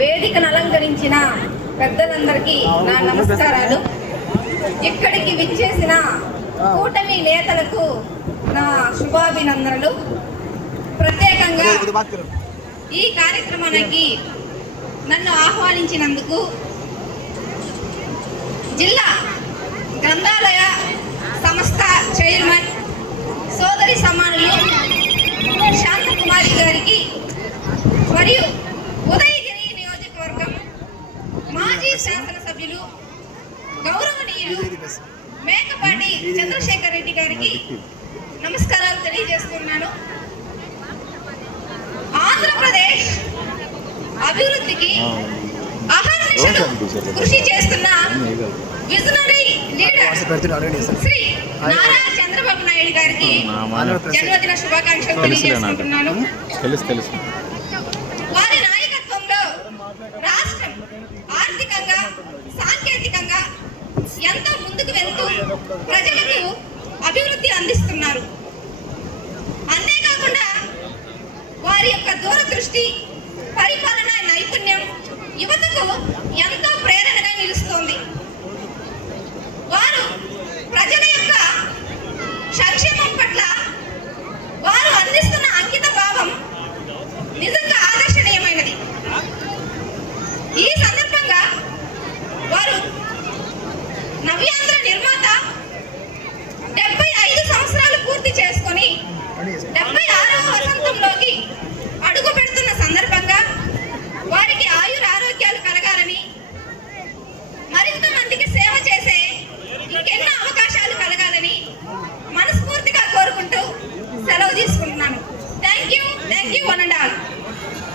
వేదికను అలంకరించిన పెద్దలందరికీ నా నమస్కారాలు. ఇక్కడికి విచ్చేసిన కూటమి నేతలకు నా శుభాభినందనలు. ప్రత్యేకంగా ఈ కార్యక్రమానికి నన్ను ఆహ్వానించినందుకు జిల్లా గ్రంథాలయ సంస్థ చైర్మన్ సోదరి సమానులు శాంతకుమారి గారికి మరియు ఉదయగిరి నియోజకవర్గం మాజీ శాసనసభ్యులు గౌరవనీయులు మేకపాటి చంద్రశేఖర్ రెడ్డి గారికి నమస్కారాలు తెలియజేస్తున్నాను. ఆంధ్రప్రదేశ్ అభివృద్ధికి అహర్నిశలు కృషి చేస్తున్న విజనరీ లీడర్ శ్రీ నారా చంద్రబాబు నాయుడు గారికి జన్మదిన శుభాకాంక్షలు తెలియజేస్తున్నాను. వారి నాయకత్వంలో రాష్ట్రం ఆర్థికంగా సాంకేతికంగా ఎంతో ముందుకు వెళ్తూ ప్రజలకు అభివృద్ధి అందిస్తున్నారు. అంతేకాకుండా వారి యొక్క దూరదృష్టి